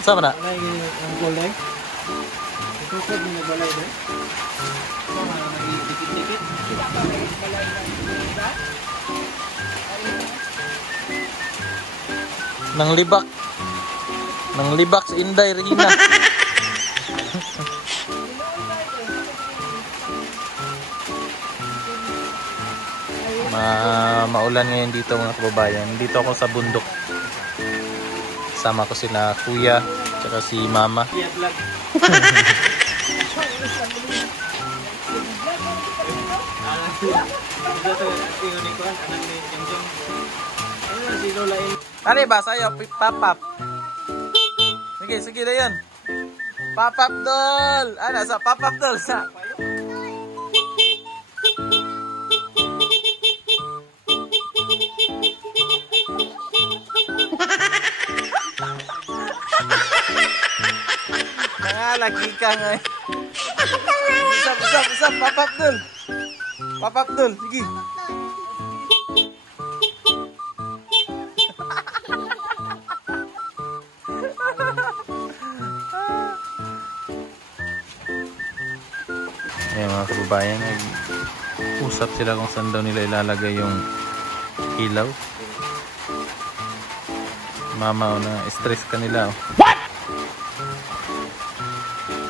Sama na? Balay ang kulay. Itukod mo na balay doon. Sama na nag-dikit-dikit. Balay na iba. Nang libak. Nang libak sa Inday, Regina. Maulan ngayon dito mga kababayan. Dito ako sa bundok. Sama ko sila kuya, tsaka si mama. Kuya vlog. Ano ba sa'yo? Papap. Sige, sige na yan. Papap doll. Ano sa papap doll sa? Lagi ka nga. Usap, papap doll. Papap doll, sige. Ayan mga kababayan, nag-usap sila kung saan daw nila ilalagay yung ilaw. Mama, na stress ka nila. What?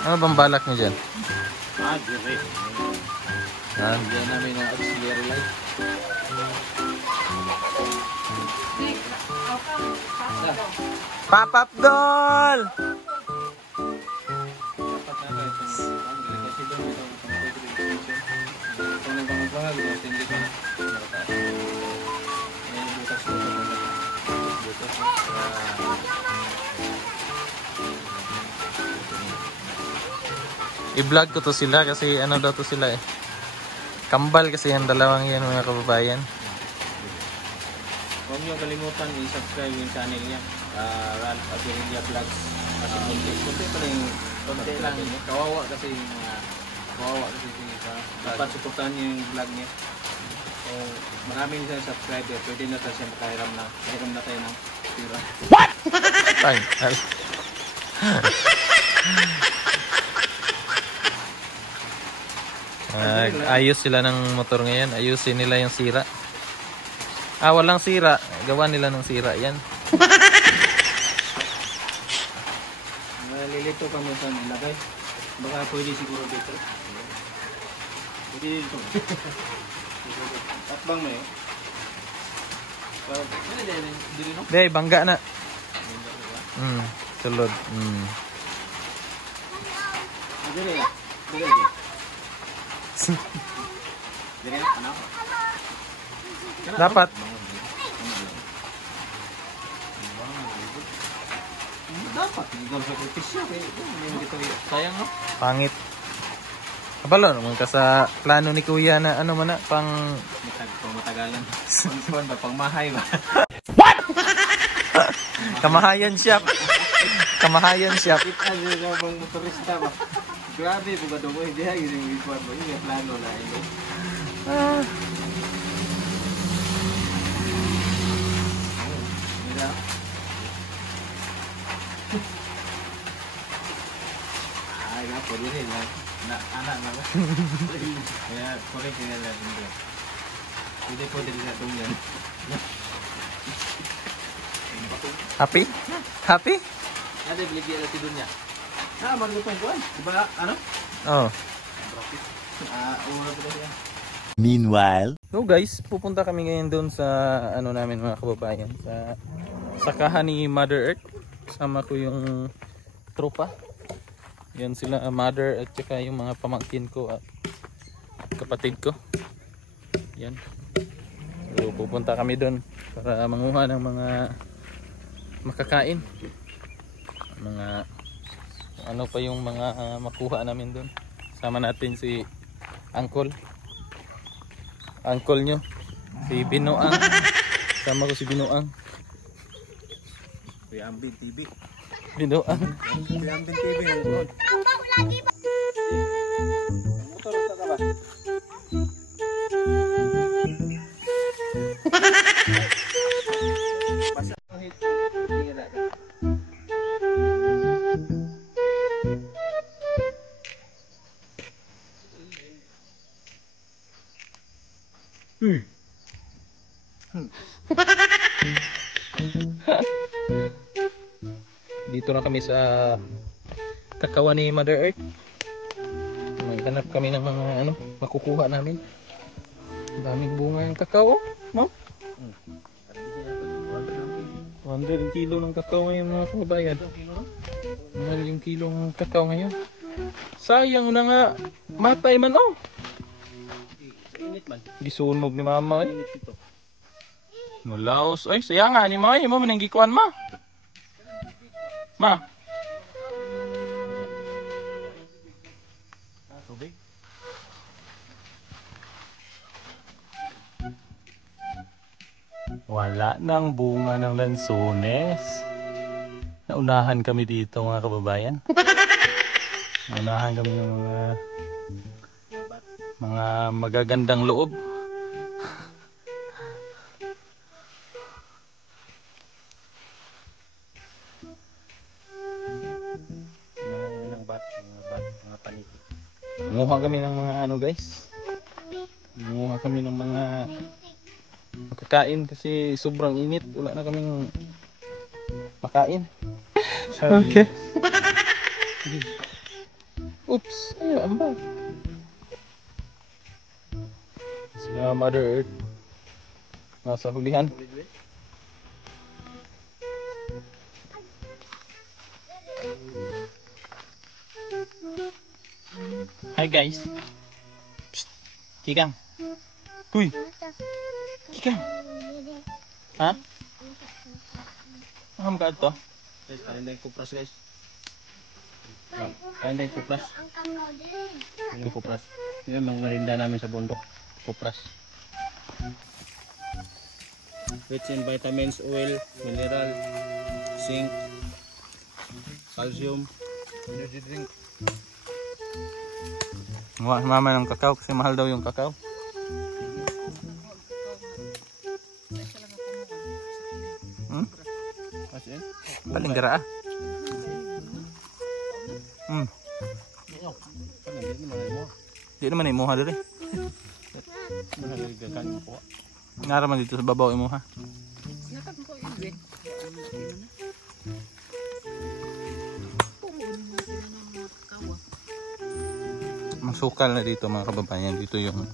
Ano bang balak nyo dyan? Dire. Diyan namin ang auxiliary light. Papap doll! I-vlog ko to sila kasi ano daw to sila eh. Kambal kasi yung dalawang yan mga kababayan. Huwag niyo kalimutan i-subscribe yung channel niya. Ralph Aguilera Vlogs. Kasi kunti pa rin, kunti lang. Kawawa kasi dapat suportahan niyo yung vlog niya. So, maraming siya subscriber. Pwede na tayo siya makahiram na tayo ng pira. What? Ay. Ayos sila ng motor ngayon. Ayusin nila yung sira. Walang sira. Gawa nila ng sira yan. Malilito ka mo sa nilagay. Baka pwede siguro dito. Pwede dito. Tatbang na yun. Dey, bangga na. Sulod. Dili na. Dapat. Dapat. Sayang no? Pangit. Kabalo naman ka sa plano ni kuya na ano man na pang matagalan. Pang mahay ba? What? Kamahayan shop. Kamahayan shop. Kita niyo bang motorista ba? Grabe po ba ito mo? Hindi hagi yung report mo. Yung plano na ito. Ay, nga po din eh. Anak na ba? Kaya, correct nila lang. Hindi po din na itong yan. Happy? Happy? Ada beli lagi doon niya. Magluto ko. Diba ano? Oh. Una po yan. Meanwhile, so guys, pupunta kami ngayon doon sa ano namin mga kababayan, sa sakahan ni Mother Earth. Sama ko yung tropa. Yan sila, mother at saka yung mga pamangkin ko at kapatid ko. Yan. So pupunta kami doon para manguha ng mga makakain. Mga ano pa yung mga makuha namin doon. Sama natin si Uncle nyo, si Binoang. Sama ko si Binoang. Kuya Ambin TV. Binoang. Kuya Ambin TV. Ang bago lagi ba? Motor ka ba? Basta hit. Tingnan natin. Dito na kami sa kakawan ni Mother Earth. Maghanap kami ng mga ano, makukuha namin. Daming bunga ng kakao, no? 100 kilo ng kakao ngayon mga kababayan. Mahal yung kilo ng kakao ngayon. Sayang na nga, matay man oh. Gisunog ni mama eh. Mulaos. Ay, sayang nga ni mama eh. Mo manang gikuan ma. Ma. Wala nang bunga ng lansones. Naunahan kami dito mga kababayan. Naunahan kami ng mga magagandang loob. Munguha kami ng mga ano guys. Munguha kami ng mga makakain kasi sobrang init. Wala na kaming makain. Okay. Oops. Ayaw, ambag. Sila Mother Earth. Nasa hulihan. Hi guys. Psst. Kikang. Kuy. Kikang. Ha? Ang ka ito? Guys, kalinda yung kupras guys. Kalinda yung kupras. Yung kupras. Yun ang narinda namin sa bundok. Kupras. Rich in vitamins, oil, mineral, zinc, calcium, energy drink. Muha mama ng kakao kasi mahal daw yung kakao. Palinggara ah. Di naman imuha dali. Naraman dito sa babaw imuha. Masukal na dito mga kababayan. Dito yung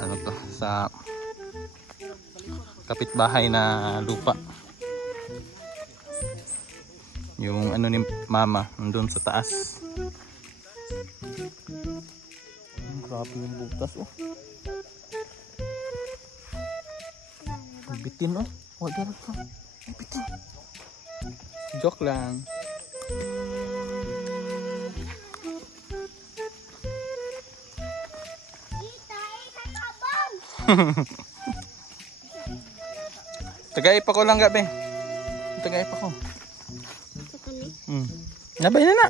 ano to, sa kapitbahay na lupa. Yung ano ni mama nandun sa taas. Grabe yung butas oh. Bitin oh. Wala ka. Bitin. Joke lang. Tagay pa ko lang gabi. Tagay pa ko. Nabay na na.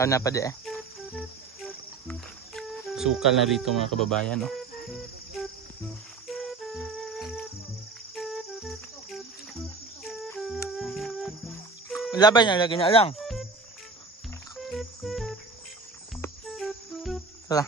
Oh, napa di eh. Sukal na rito mga kababayan oh. Labay na, lagi na lang. Tara.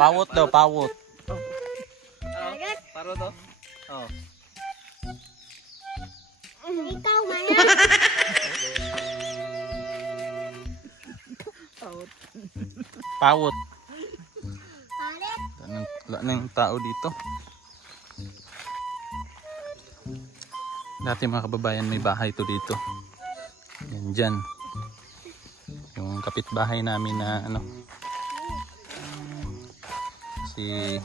Pawot daw, pawot. Paro to? Oh. Ikaw man. Pawot. Pawot. Palit. Wala na yung tao dito. Dati mga kababayan may bahay to dito. Yan dyan. Yung kapitbahay namin na ano. Kasi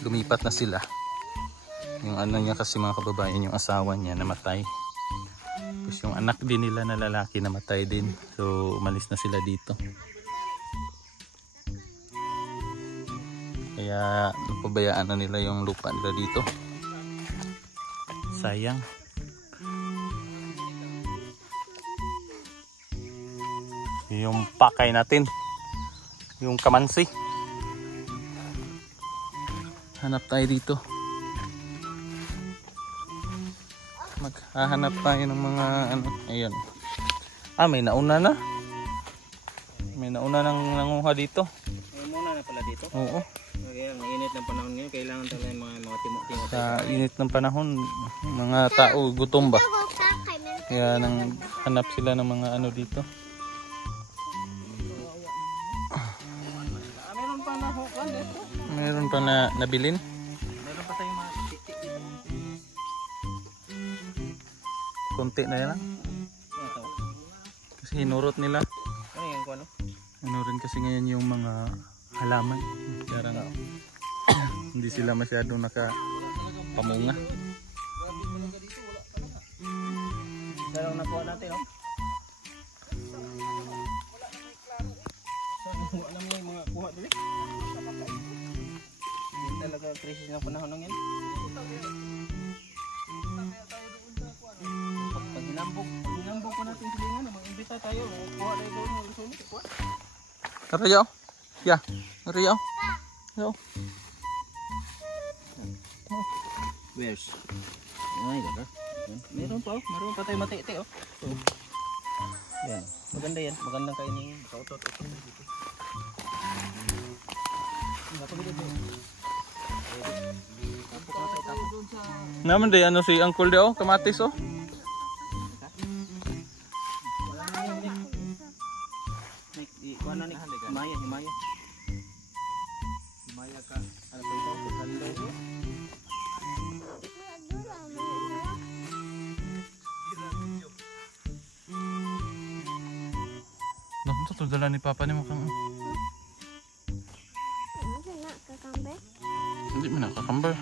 lumipat na sila. Yung ano niya kasi mga kababayan, yung asawa niya namatay. Tapos yung anak din nila na lalaki namatay din. So umalis na sila dito. Kaya napabayaan na nila yung lupa nila dito. Sayang. Yung pakay natin. Yung kamansi. Hanap tayo dito. Maghahanap tayo ng mga ano. Ayan. Ah, may nauna na. May nauna nang nanguha dito. May muna na pala dito. Oo. Kaya ang init ng panahon ngayon, kailangan talaga yung mga timo-timo. Sa init ng panahon, mga tao gutom ba? Kaya nang hanap sila ng mga ano dito. Meron pa na hukan dito. Meron pa na nabilin. Meron pa tayong mga tik-tik dito. Konti na lang. Ito. Kasi hinurot nila. Ano yan kung ano? Ano rin kasi ngayon yung mga halaman. Parang hindi sila masyadong nakapamunga. Isa lang nakuha natin, no? Wala mo yung mga kuha dito. Hindi talaga krisis ng panahon ng yan. Pag hinambog pa natin sila nga, mag-imbita tayo. Kuha tayo doon ng lusunod. Kuha. Tara yaw. Ya. Tara yaw. Yaw. Where's? Ay, ganda. Meron pa, meron pa tayo mati-ti, oh. So, yan. Maganda yan. Magandang kainin. Kautot-utot dito. Naman day ano si Uncle de oh, kamatis oh. Himaya. Himaya ka. Ano pa ito? Kanda ito? Nakunta to dala ni Papa ni mo kang. Hindi mo nakakambar.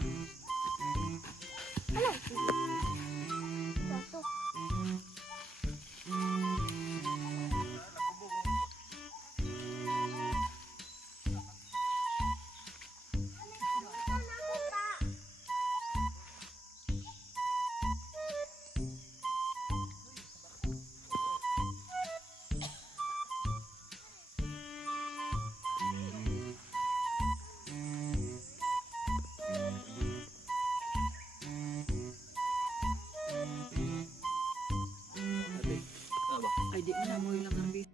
Ay, di mo na mo ilang karbi.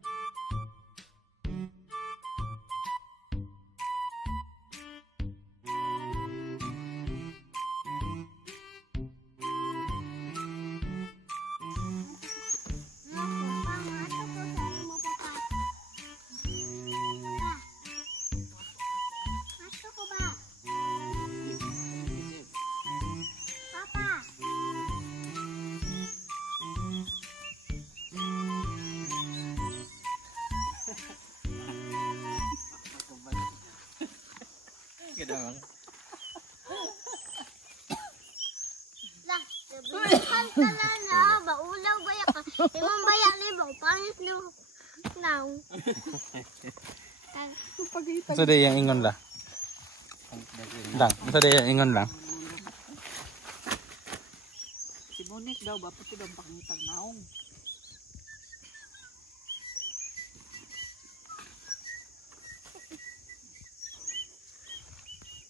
Kedang. Lah, sebentar na baulaw baya ka. Imong baya ni ba pangit no. Now. Sa day yang ingon la. Lang, sa day yang ingon lang. Si Monik daw ba pati bang pangitang naong.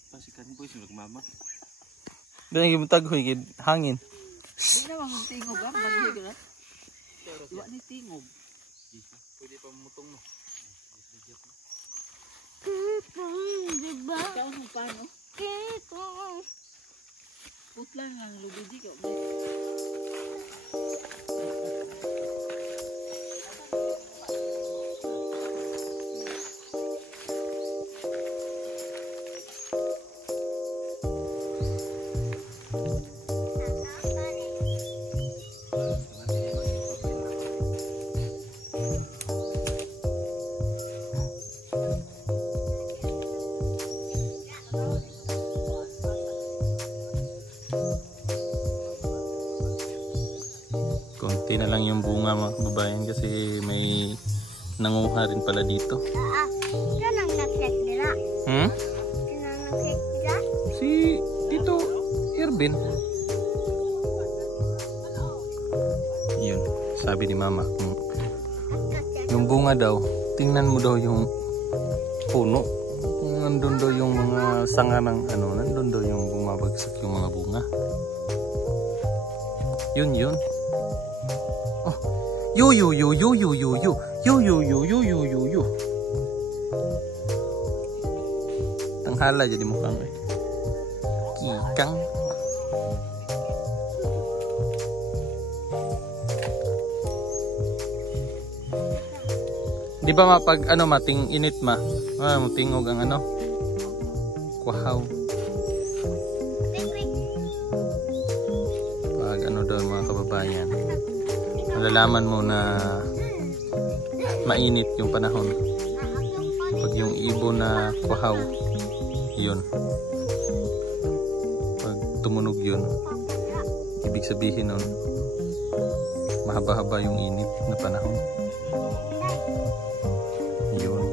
Pasikan boy sulog mama. Dili gyud taghoy gid hangin. Di na mang tingog ang daghay ka. Wa ni tingog. Pwede pa mutong no. Diba? Ikaw nung paano? Kiko. Putlan lang lubidi ka. konti na lang yung bunga mga kababayan kasi may nanguha rin pala dito. Yan ang nag-check nila. Hmm? Yan ang nag-check nila. Si Tito Irvin. Yun, sabi ni Mama. Yung bunga daw, tingnan mo daw yung puno. Kung nandun daw yung mga sanga ng ano, nandun daw yung bumabagsak yung mga bunga. Yun. Oh, yo. Tanghala jadi mukhang kikang. Di ba mapag ano mating init matingog ang ano kuhaw. Pag ano daw mga kababayan, malalaman mo na mainit yung panahon. Pag yung ibon na kuhaw, yun. Pag tumunog yun, ibig sabihin nun, mahaba-haba yung init na panahon. Yun.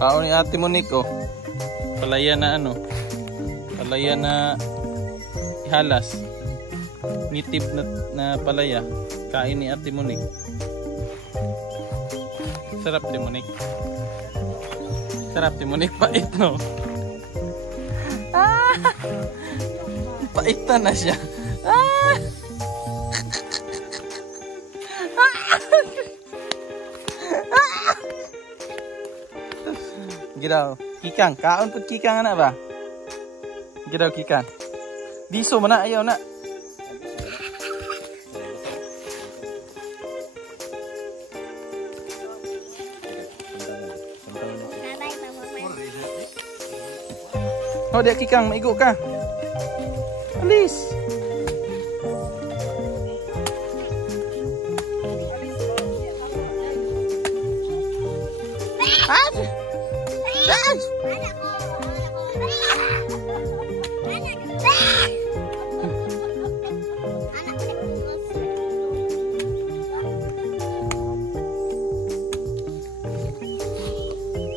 Kaon ni Ate Monique oh. Palaya na ano. Palaya na ihalas. Nitib na palaya. Kain ni Ate Monique. Sarap ni Monique. Sarap ni Monique, pait no. Paitan na siya. Giraw, kikang, kaon pud kikang ana ba? Giraw kikang. Diso man na ayaw na. Oh, dia kikang maigo ka. Alis.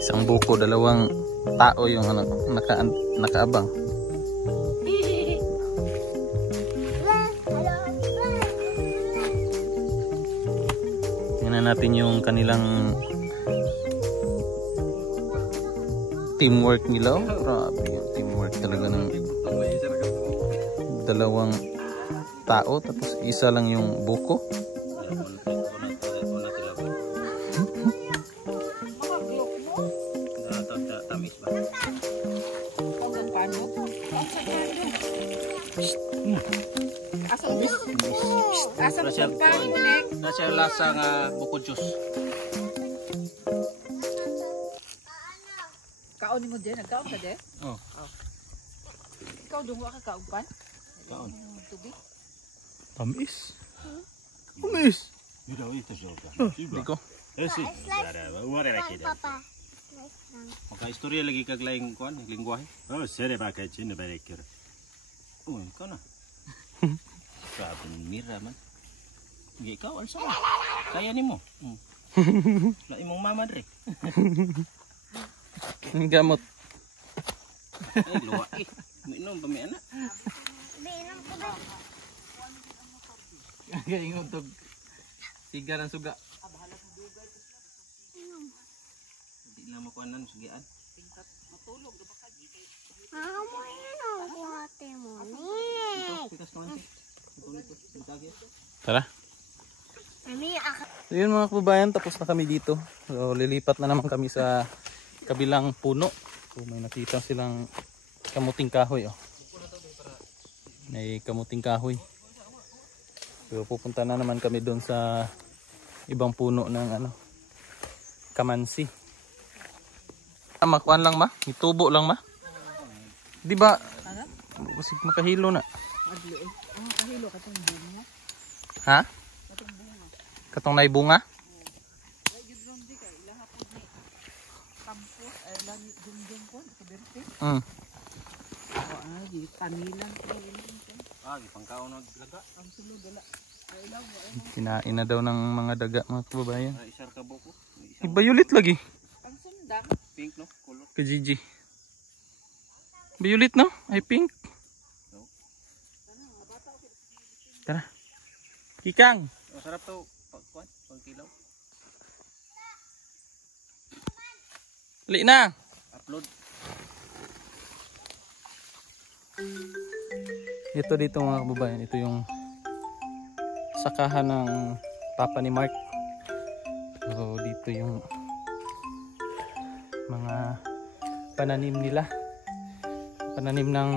Isang buko, dalawang tao yung ano, nakaabang. Tingnan natin yung kanilang teamwork nila. Grabe yung teamwork talaga ng dalawang tao tapos isa lang yung buko. Nasa lasa nga buko juice. Kaon mo din, nagkaon ka din? Oh. Ikaw dungo ka kauban? Kaon. Tubig? Tamis. Tamis. Mira, hoy está yo. Diko. Sí. Papa. Maka-istorya lagi kag laing kuan, lingwahe. Oh, sere ba kay chin ba reker. Oh, ikaw na. Sabi ni Mira man. Gi ikaw alsa. Kaya nimo. La imong mama dre. Gamot. Ay, luwa eh. Minom pa mi ana. Binom ko ba? Gaingon tog siga ng suga. Di na makuanan sugian. Amo ino ko ate mo ni. Pikas naman ti. Ito. Tara. Mami, ako. So yun mga kababayan, tapos na kami dito. So lilipat na naman kami sa kabilang puno. So may nakita silang kamuting kahoy. Oh. May kamuting kahoy. So pupunta na naman kami doon sa ibang puno ng kamansi. Makuan lang ma? Itubo lang ma? Di ba? Kasi makahilo na. Kahilo katong bunga. Ha? Katong nay bunga? Kampus ay lagi jungjung ko sa berte. Mm. Di kanilang ko. Pangkaon ng laga. Ang sulod dala. Ay lang Kinain na daw ng mga daga mga kababayan. Isar ka buko. Violet lagi. ang sundang. Pink no? Color. Ka Gigi. Violet no? Ay pink. Tara. Kikang. Masarap to. Pagkilaw. Li na. Upload. Ito dito mga kababayan. Ito yung sakahan ng papa ni Mark. So dito yung mga pananim nila. Pananim ng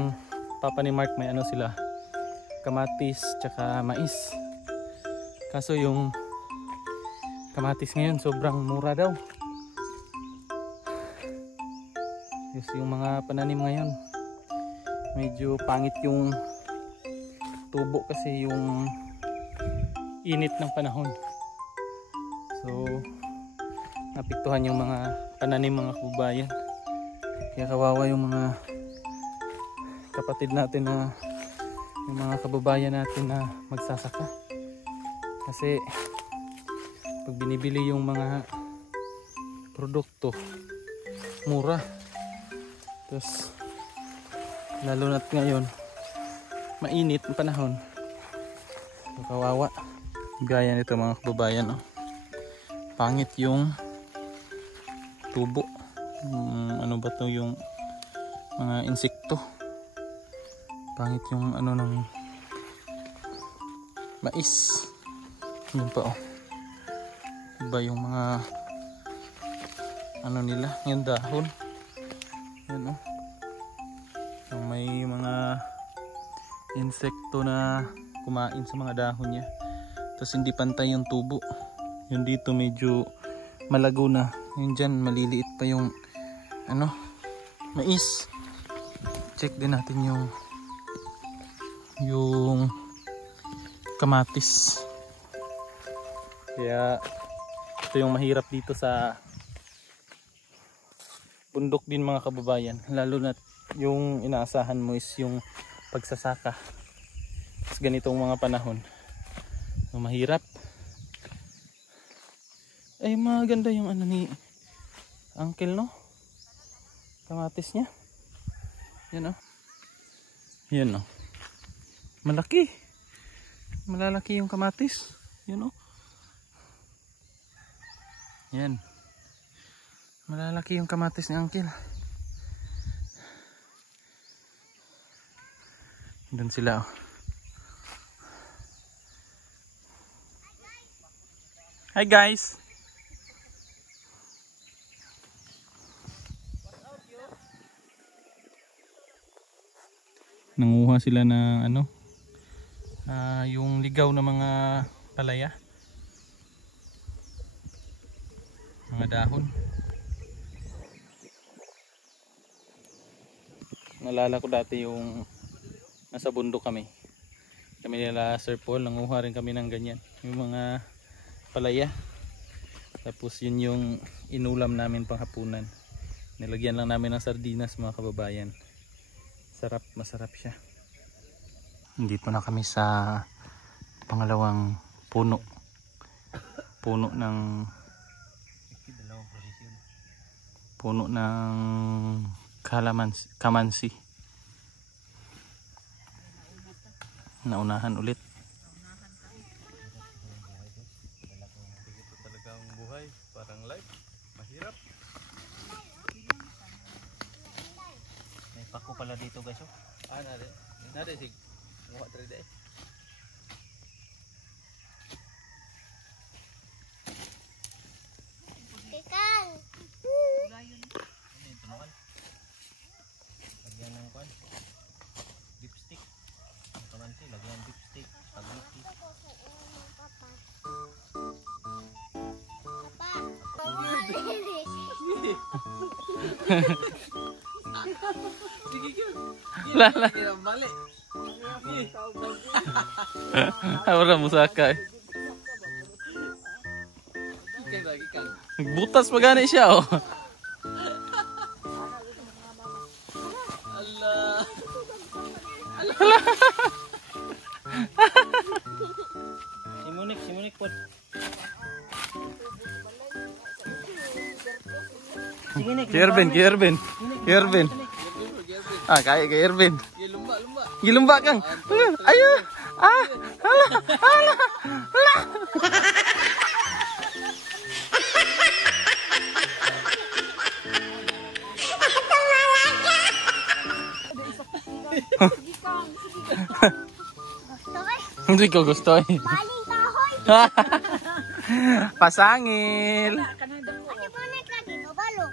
papa ni Mark, may sila, kamatis tsaka mais. Kaso yung kamatis ngayon sobrang mura daw. Yung mga pananim ngayon medyo pangit yung tubo kasi yung init ng panahon. So napiktuhan yung mga pananim mga kababayan. Kaya kawawa yung mga kapatid natin na yung mga kababayan natin na magsasaka. Kasi pag binibili yung mga produkto mura. Tapos lalo na't ngayon mainit ang panahon. So, kawawa. Gaya nito mga kababayan. Oh. Pangit yung tubo. Ano ba to yung mga insekto. Pangit yung ng mais. Yun pa oh. Iba yung mga nila, yung dahon. Yan oh. So, may mga insekto na kumain sa mga dahon niya. Tapos hindi pantay yung tubo. Yung dito medyo malago na. Yung dyan maliliit pa yung mais. Check din natin yung kamatis. Kaya ito yung mahirap dito sa bundok din mga kababayan. Lalo na yung inaasahan mo is yung pagsasaka. Tapos ganitong mga panahon. So, mahirap. Ay maganda yung ni Uncle no? Kamatis niya. Yan oh. Yan oh. Malaki. Malalaki yung kamatis. Yan oh. Yan. Malalaki yung kamatis ni Uncle. Doon sila oh. Hi guys. Nanguha sila ng yung ligaw na mga palaya. Mga dahon. Nalala ko dati yung nasa bundok kami. Kami nila Sir Paul, nanguha rin kami ng ganyan. Yung mga palaya. Tapos yun yung inulam namin panghapunan. Nilagyan lang namin ng sardinas mga kababayan. Sarap, masarap siya. Dito na kami sa pangalawang puno. Puno ng kamansi. Naunahan ulit. Ito talaga ang buhay, parang life, mahirap. May pako pala dito guys oh. Nade sig. Muha 3 day. Lala. Wala mo sakay. Butas pa gani siya oh. Simunik po. Kierben. Ah, kaya kay Erben. Gilumba kang. Ayo. Ah, hala. Hindi ko gusto eh. Baling kahoy. Pasangil. Ate mo na ka dito, balo.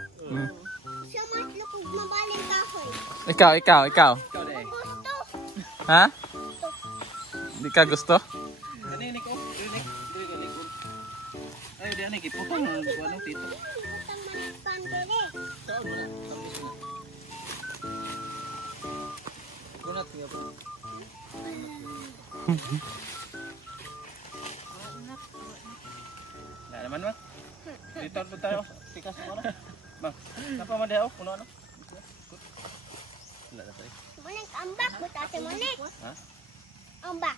Siya mas lukog na baling kahoy. Ikaw. Gusto. Ha? Hindi ka gusto? Kaninik oh. Kaninik. Ayo dia nih ipotong ano tito. Butang manispan dere. Kunat niya po. Nah, naman ba? Dito po tayo. Tikas mo na. Bang, napa man dia oh, kuno ano? Wala na tayo. Monik, ambak. Buta si Monik. Ha? Ambak.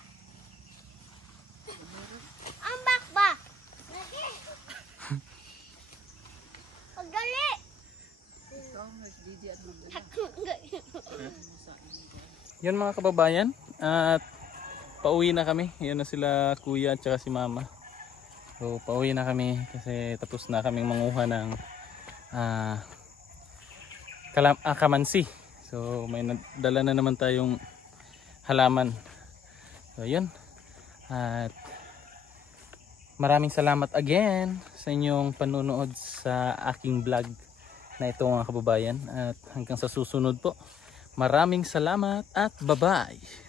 Ambak ba? Pagdali. Yan mga kababayan. At pauwi na kami. Yan na sila kuya at saka si mama. So pauwi na kami kasi tapos na kaming manguha ng kamansi. So may dala na naman tayong halaman. So yun. At maraming salamat again sa inyong panunood sa aking vlog na ito mga kababayan. At hanggang sa susunod po. Maraming salamat at bye-bye.